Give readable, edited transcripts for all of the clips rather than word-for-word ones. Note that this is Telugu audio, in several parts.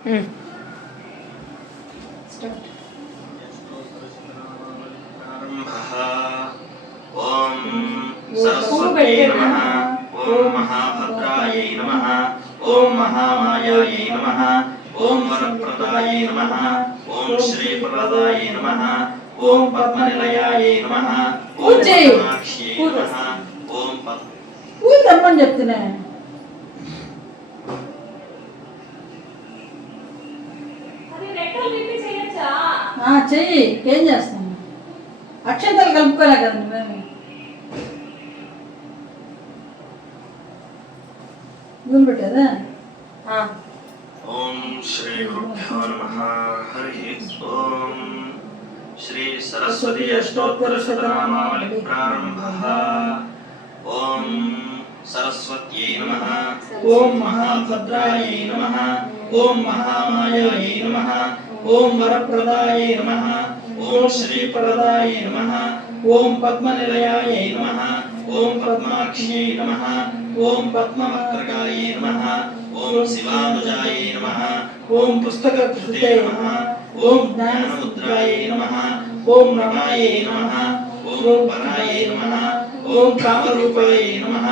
ఓం సరస్వత్యై నమః. ఓం మహాభద్రాయై నమః. ఓం మహామాయాయై నమః. ఓం వరప్రదాయై నమః. ఓం శ్రీప్రదాయై నమః. ఓం పద్మనిలయాయై నమః. ఓం పద్మాక్ష్యై నమః. ఓం తప్పని చెప్తున్నా. చెయ్యి, ఏం చేస్తాను? అక్షంతలు కలుపుకోలే కదా నువ్వేమి. నూనె పెట్టేదా? ఓం శ్రీ గురుభ్యో నమః. హరి ఓం. శ్రీ సరస్వతి అష్టోత్తర శతనామావళి ప్రారంభః. ఓం సరస్వత్యై నమః. ఓం మహాభద్రాయై నమః. ఓం మహామాయాయై నమః. ఓం వరప్రదాయై నమః. ఓం శ్రీప్రదాయై నమః. ఓం పద్మనిలయాయై నమః. ఓం పద్మాక్ష్యై నమః. ఓం పద్మవక్త్రకాయై నమః. ఓం శివానుజాయై నమః. ఓం పుస్తకకృతే నమః. ఓం జ్ఞానముద్రాయై నమః. ఓం రమాయై నమః. ఓం పరాయై నమః. ఓం కామరూపాయై నమః.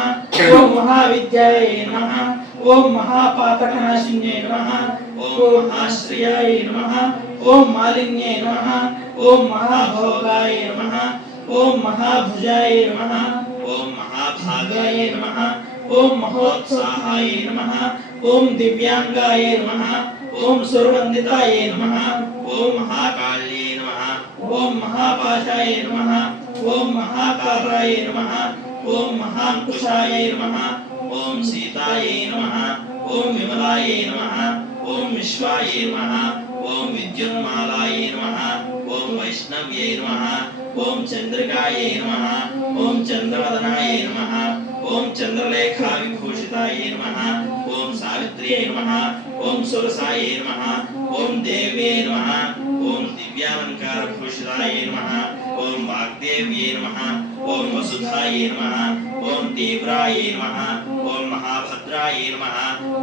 ఓం మహావిద్యాయై నమః. ఓం మహాపాతకనాశిన్యై నమః. ఓం మహాశ్రియాయ నమః. ఓం మాలిన్యై నమః. ఓం మహాభోగాయ నమః. ఓం మహాభుజాయ నమః. ఓం మహాభాగాయ నమః. ఓం మహోత్సాహాయ నమః. ఓం దివ్యాంగాయ నమః. ఓం సురవందితాయ నమః. ఓం మహాకాళ్యై నమః. ఓం మహాపాశాయ నమః. ఓం మహాకారాయ నమః. ఓం మహాంకుశాయ నమః. ఓం సీతాయై నమః. ఓం విమలాయై నమః. ఓం విశ్వాయై నమః. ఓం విద్యున్మాలాయై నమః. ఓం వైష్ణవ్యై నమః. ఓం చంద్రికాయై నమః. ఓం చంద్రవదనాయై నమః. ఓం చంద్రలేఖా విభూషితాయై నమః. ఓం సావిత్ర్యై నమః. ఓం సురసాయై నమః. ఓం దేవ్యై నమః. ఓం దివ్యాలంకార భూషితాయై నమః. ఓం వాగ్దేవ్యై నమః. ఓం వసుధాయై నమః. ఓం తీవ్రాయై నమః. ఓం మహాభద్రాయై నమః.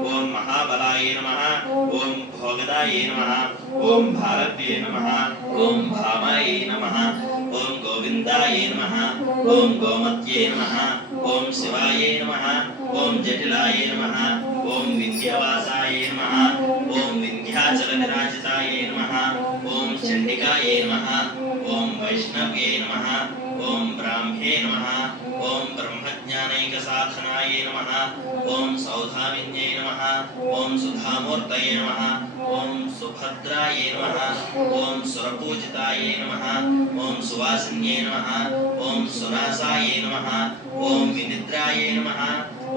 ఓం మహాబలాయై నమః. ఓం భోగదాయై నమః. ఓం భారత్యై నమః. ఓం భామాయై నమః. ఓం గోవిందాయై నమః. ఓం గోమత్యై నమః. ఓం శివాయై నమః. ఓం జటిలాయై నమః. ఓం వింధ్యవాసాయై నమః. ఓం వింధ్యాచల విరాజితాయై నమః. ఓం చండికాయై నమః. ఓం వైష్ణవ్యై నమః. ఓం బ్రాహ్మ్యై నమః. ఓం బ్రహ్మజ్ఞానైక సాధనాయై నమః. ఓం సౌధామిన్యై నమః. ఓం సుధామూర్తయే నమః. ఓం సుభద్రాయై నమః. ఓం సురపూజితాయై నమః. ఓం సువాసిన్యై నమః. ఓం సునాసాయై నమః. ఓం వినిద్రాయై నమః.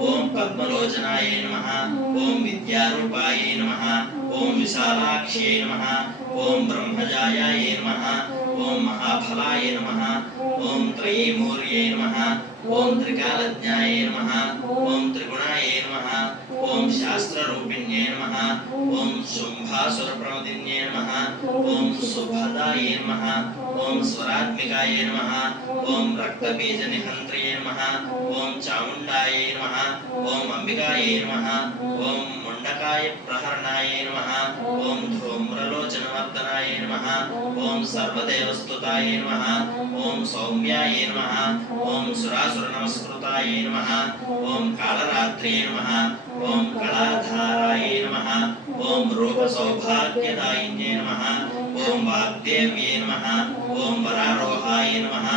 ఓం పద్మలోచనాయై నమః. ఓం విద్యారూపాయై నమః. ఓం విశాలాక్ష్యై నమః. ఓం బ్రహ్మజాయాయై నమః. ఓం మహాఫలాయ నమః. ఓం త్రయీమూర్యై నమః. ఓం త్రికాలజ్ఞాయై నమః. ఓం త్రిగుణాయై నమః. ఓం శాస్త్రరూపిణ్యై నమః. ఓం శుంభాసురప్రమదిన్యై నమః. ఓం సుభదాయై నమః. ఓం స్వరాత్మికాయై నమః. ఓం రక్తబీజనిహంత్రియై నమః. ఓం చాముండాయై నమః. ఓం అంబికాయై నమః. ఓం ముండకాయ ప్రహరణాయై నమః. ఓం ధూమ్రలోచనవర్ధనాయై నమః. ఓం సర్వదేవస్తుతాయై నమః. ఓం సౌమ్యాయై నమః. ఓం సురాసుర నమస్కృతాయై నమః. ఓం కాళరాత్రియై నమః. ఓం కళాధారాయై నమః. ఓం రూప సౌభాగ్యదాయిన్యై నమః. ఓం వాగ్దేవ్యై నమః. ఓం వరారోహాయ నమః.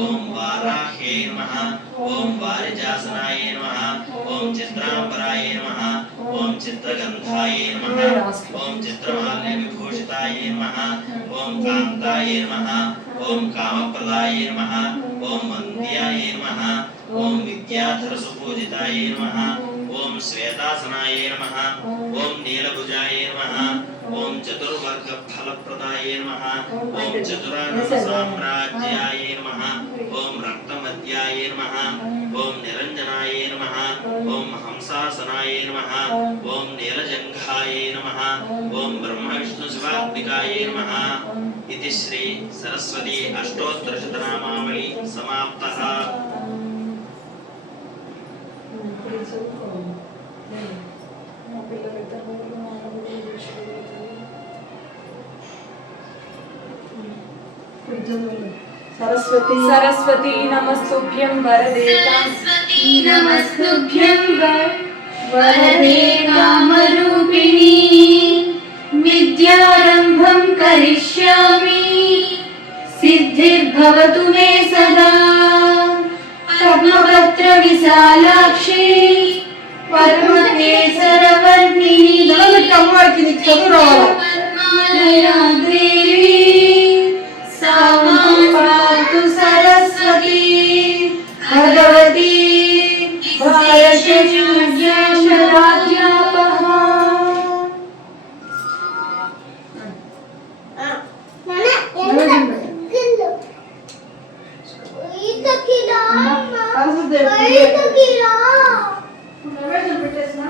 ఓం వారాహ్యై నమః. ఓం వారిజాసనాయ నమః. ఓం చిత్రాంబరాయ నమః. ఓం చిత్రగంధాయ నమః. ఓం చిత్రమాల్య విభూషితాయ నమః. ఓం కాంతాయ నమః. ఓం కామప్రదాయ నమః. ఓం వంద్యాయ నమః. ఓం విద్యాధర సుపూజితాయ నమః. ఓం శ్వేతాసనాయ నమః. ఓం నీలభుజాయ నమః. ఓం చతుర్వర్గ ఫలప్రదాయ నమః. ఓం చతురానన సామ్రాజ్యాయ నమః. ఓం రక్తమధ్యాయ నమః. ఓం నిరంజనాయ నమః. ఓం హంసాసనాయ నమః. ఓం నీలజంఘాయ నమః. ఓం బ్రహ్మ విష్ణు శివాత్మికాయ నమః. ఇది శ్రీ సరస్వతి అష్టోత్తర శతనామావళి సమాప్తః. మా పిల్లలు సరస్వతి सरस्वती नमस्तुभ्यं वरदे नमस्तुभ्यं वरदे कामरूपिणी विद्यारम्भं करिष्यामि सिद्धिर्भवतु मे सदा पद्मपत्र विशालाक्षी पद्मकेसरवर्णिनी అమ్మవారికి నీకు చదువు రావాలి पद्मालया देवी सा मां पातु सरस्वती भगवती भारतज्ञानराज्ञापहा నైవేద్యం పెట్టేసినా